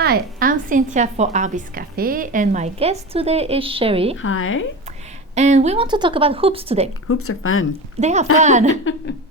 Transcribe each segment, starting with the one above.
Hi, I'm Cynthia for Artbeads Cafe, and my guest today is Cheri. Hi. And we want to talk about hoops today. Hoops are fun. They are fun.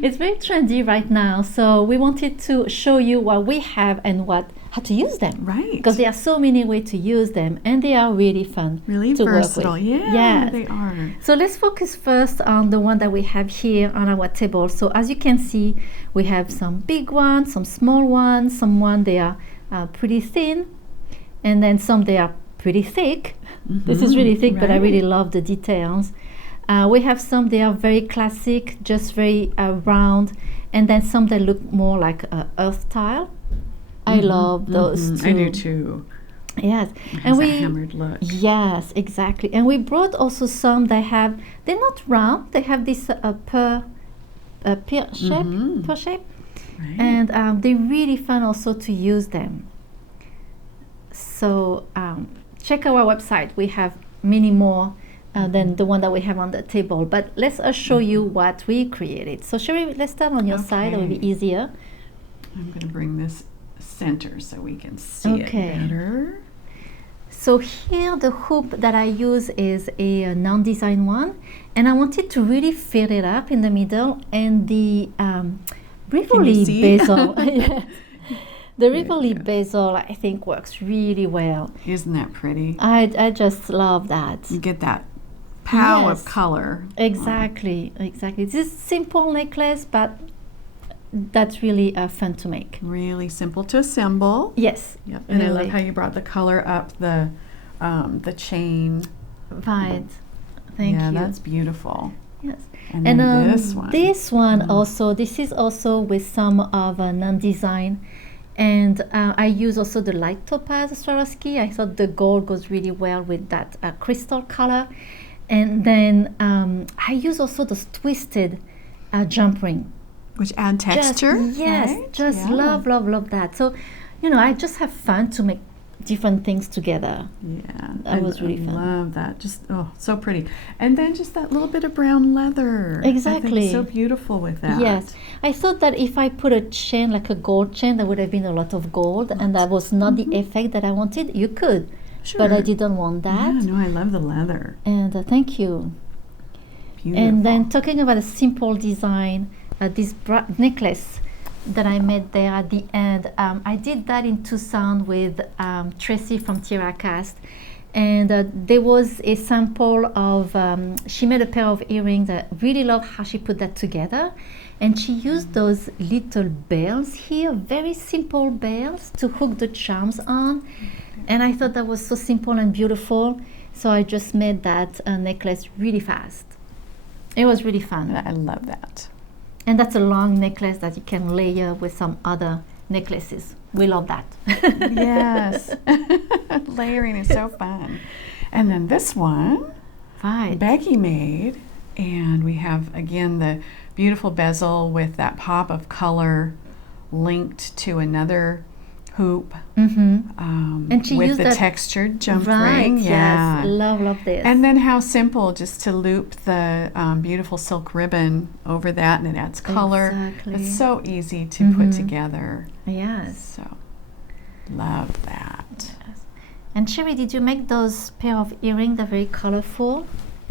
It's very trendy right now, so we wanted to show you what we have and how to use them. Right. Because there are so many ways to use them, and they are really fun. Really to versatile. work with. Yeah, Yes. they are. So let's focus first on the one that we have here on our table. So as you can see, we have some big ones, some small ones, they are pretty thin, and then some they are pretty thick. This is really thick, but I really love the details. We have some they are very classic, just very round, and then some that look more like earth tile. I love those too. I do too. Yes, It and has a hammered look. Yes, exactly. And we brought also some that they're not round. They have this pear shape, Right. and they're really fun also to use them. So check our website. We have many more than the one that we have on the table. But let's show you what we created. So Cheri, let's start on your side. It will be easier. I'm going to bring this center so we can see it better. So here the hoop that I use is a non-design one, and I wanted to really fill it up in the middle, and the Rivoli bezel. Yes. The Rivoli bezel I think works really well. Isn't that pretty? I just love that. You get that power of color. Exactly. It's a simple necklace, but that's really fun to make. Really simple to assemble. Yes. Yep. And I love how you brought the color up the chain. Right. Thank you. Yeah, that's beautiful. Yes. And then this one. This one also, this is also with some of non-design. And I use also the light topaz Swarovski. I thought the gold goes really well with that crystal color. And then I use also those twisted jump ring. Which add texture. Love that. So, I just have fun to make different things together. Yeah, that was really fun. I love that. Just so pretty. And then just that little bit of brown leather. Exactly. I think so beautiful with that. Yes, I thought that if I put a chain like a gold chain, there would have been a lot of gold, and that was not the effect that I wanted. You could, but I didn't want that. Yeah, no, I love the leather. And thank you. Beautiful. And then talking about a simple design, this necklace that I made there at the end, I did that in Tucson with Tracy from Tierra Cast, and there was a sample of she made a pair of earrings. I really love how she put that together, and she used those little bells here, very simple bells to hook the charms on, and I thought that was so simple and beautiful, so I just made that necklace really fast. It was really fun. I love that. And that's a long necklace that you can layer with some other necklaces. We love that. Yes. Layering is so fun. And then this one, Becky made, and we have, again, the beautiful bezel with that pop of color linked to another hoop and she with used the that textured jump ring. Yes, love this. And then how simple just to loop the beautiful silk ribbon over that, and it adds color. Exactly. It's so easy to put together. Yes. So love that. Yes. And Cheri, did you make those pair of earrings that are very colorful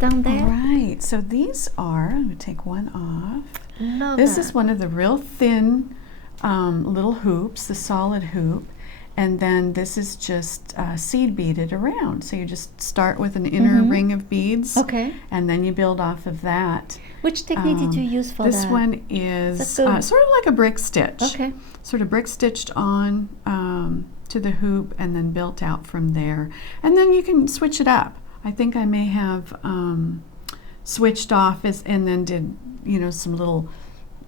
down there? All right. So these are, I'm going to take one off. Love This that. is one of the real thin little hoops, the solid hoop, and then this is just seed beaded around. So you just start with an inner ring of beads, and then you build off of that. Which technique did you use for this that? This one is sort of like a brick stitch. Okay. Sort of brick stitched on to the hoop and then built out from there. And then you can switch it up. I think I may have switched off and then did some little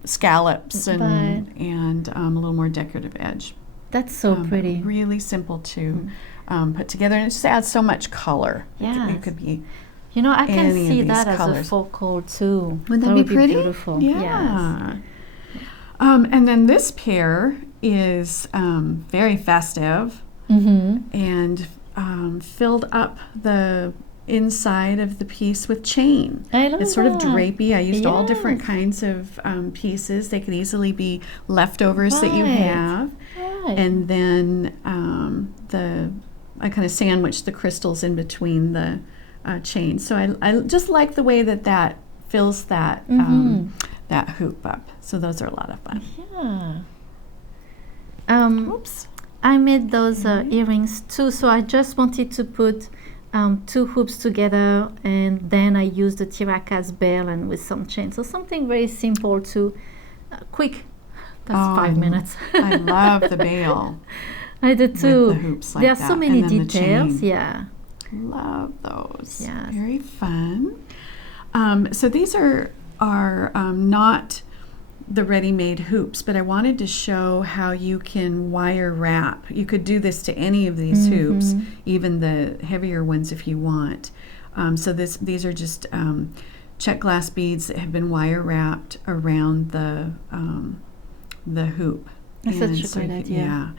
scallops and a little more decorative edge. That's so pretty. Really simple to put together, and it just adds so much color. Yeah, it could be. I can see that as a focal too. Wouldn't that be pretty? Beautiful. Yeah. Yes. And then this pair is very festive and filled up the inside of the piece with chain. I love it's sort of that. drapey. I used all different kinds of pieces. They could easily be leftovers that you have. Okay. And then I kind of sandwiched the crystals in between the chains. So I just like the way that fills that that hoop up. So those are a lot of fun. Yeah. Oops. I made those earrings too, so I just wanted to put 2 hoops together, and then I used the Tirakas bell and with some chains. So something very simple to quick. That's 5 minutes. I love the bail. I do too. With the hoops like there are that. so many and then details. The chain. Yeah. Love those. Yes. Very fun. So these are not the ready-made hoops, but I wanted to show how you can wire wrap. You could do this to any of these hoops, even the heavier ones if you want. So these are just check glass beads that have been wire wrapped around the hoop. That's such a great idea.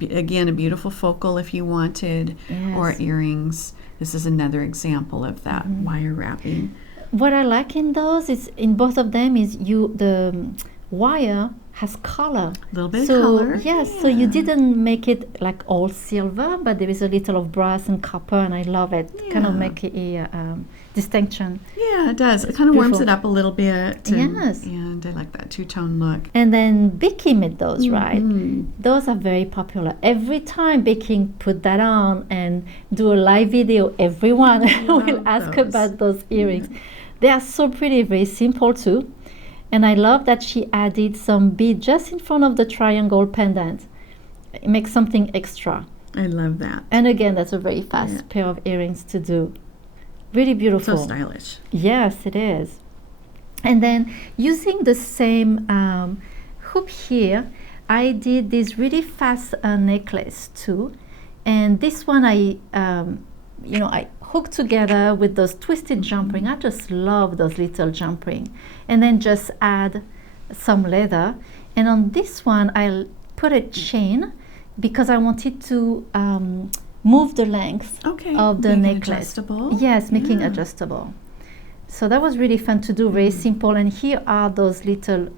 Yeah. Again, a beautiful focal if you wanted, or earrings. This is another example of that wire wrapping. What I like in those is in both of them is the wire has color. A little bit of color. Yes, so you didn't make it like all silver, but there is a little of brass and copper, and I love it. Kind of make a distinction. Yeah, it does. It kind of warms it up a little bit. Yes. And I like that two-tone look. And then Becky made those, right? Those are very popular. Every time Becky put that on and do a live video, everyone will ask about those earrings. They are so pretty, very simple too. And I love that she added some bead just in front of the triangle pendant. It makes something extra. I love that. And again, that's a very fast pair of earrings to do. Really beautiful. So stylish. Yes, it is. And then using the same hoop here, I did this really fast necklace too. And this one I hooked together with those twisted jump ring. I just love those little jump ring. And then just add some leather. And on this one, I'll put a chain because I wanted to move the length of the necklace. Adjustable. Yes, making adjustable. So that was really fun to do, very simple. And here are those little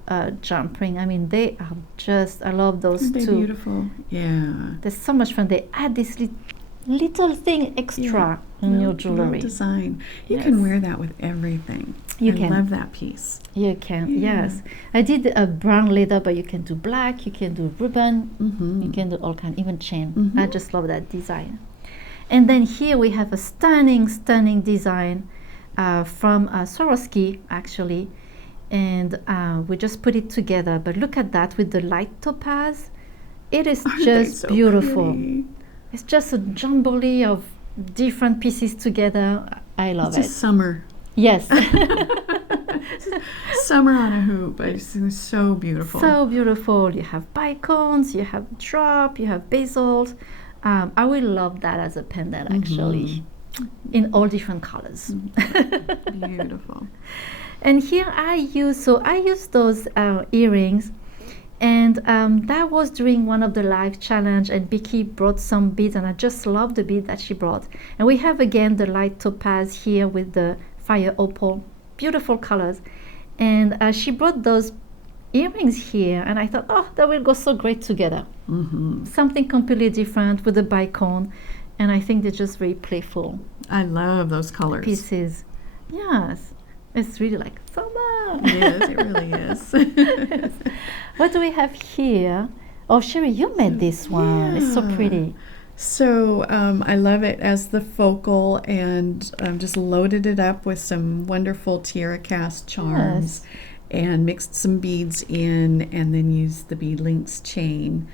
jump ring. I mean, they are just, I love those They're too. Beautiful. Yeah. They're so much fun. They add this little thing extra in your jewelry. Design. You can wear that with everything. I love that piece. You can, yes. I did a brown leather, but you can do black, you can do ribbon, you can do all kinds, even chain. I just love that design. And then here we have a stunning, stunning design from Swarovski, actually. And we just put it together. But look at that with the light topaz. It is just so beautiful. Pretty. It's just a jumbly of different pieces together. I love it. It's just summer. Yes. Summer on a hoop. It's so beautiful. So beautiful. You have bicones, you have drop, you have bezels. I will love that as a pendant, actually, in all different colors. Beautiful. And here I use those earrings. And that was during one of the live challenge, and Becky brought some beads, and I just love the bead that she brought. And we have again the light topaz here with the fire opal, beautiful colors. And she brought those earrings here, and I thought, oh, that will go so great together. Something completely different with the bicone, and I think they're just very playful. I love those colors. Pieces. Yes. It's really like summer. Yes, it really is. Yes. What do we have here? Oh, Cheri, you made this one. It's so pretty. So I love it as the focal, and just loaded it up with some wonderful tiara cast charms, and mixed some beads in, and then used the bead links chain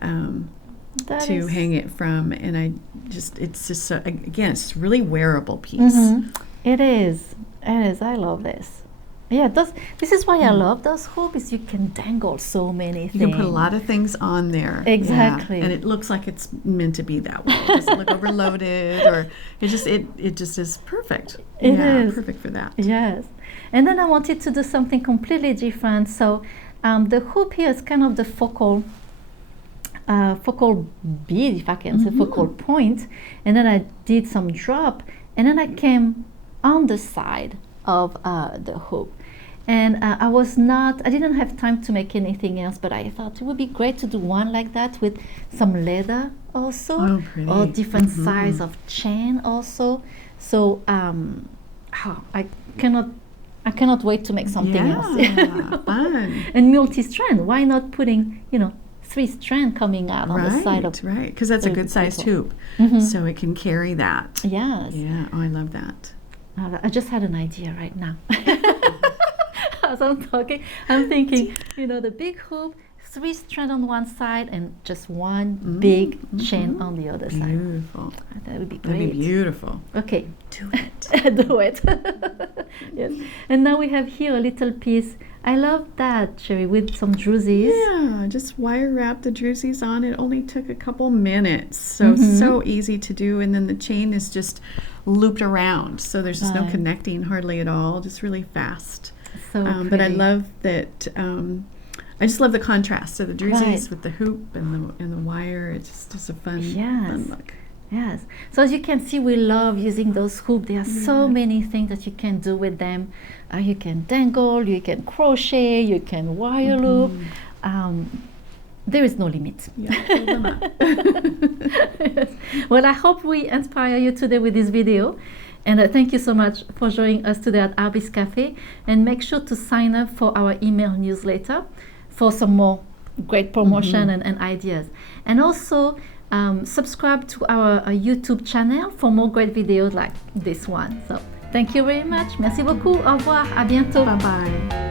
to hang it from. And it's just so, again, it's a really wearable piece. It is. It is. I love this. Yeah, this is why I love those hoops. You can dangle so many things. You can put a lot of things on there. Exactly. Yeah. And it looks like it's meant to be that way. It doesn't look overloaded, or it just is perfect. It is. Perfect for that. Yes. And then I wanted to do something completely different. So the hoop here is kind of the focal bead, if I can say, focal point. And then I did some drop, and then I came on the side of the hoop. And I didn't have time to make anything else, but I thought it would be great to do one like that with some leather also, Oh, pretty. or different size of chain also. So I cannot wait to make something else. Fun. And multi-strand. Why not putting 3 strand coming out on the side of right, because that's a good sized hoop, so it can carry that. Yes. Yeah. Oh, I love that. I just had an idea right now. As I'm talking, I'm thinking, the big hoop, 3 strand on one side, and just one big chain on the other side. Beautiful. That would be great. That'd be beautiful. Okay. Do it. Do it. Yes. And now we have here a little piece. I love that, Cheri, with some drusies. Yeah, just wire wrap the drusies on. It only took a couple minutes, so easy to do. And then the chain is just looped around, so there's just no connecting hardly at all. Just really fast. So but I love that. I just love the contrast of the drusies with the hoop and the wire. It's just a fun look. Yes. So as you can see, we love using those hoops. There are so many things that you can do with them. You can dangle, you can crochet, you can wire loop. There is no limit. Yeah, fill them up. Yes. Well, I hope we inspire you today with this video. And thank you so much for joining us today at Artbeads Cafe. And make sure to sign up for our email newsletter for some more great promotion and ideas. And also subscribe to our YouTube channel for more great videos like this one. So thank you very much. Merci beaucoup. Au revoir. À bientôt. Bye bye.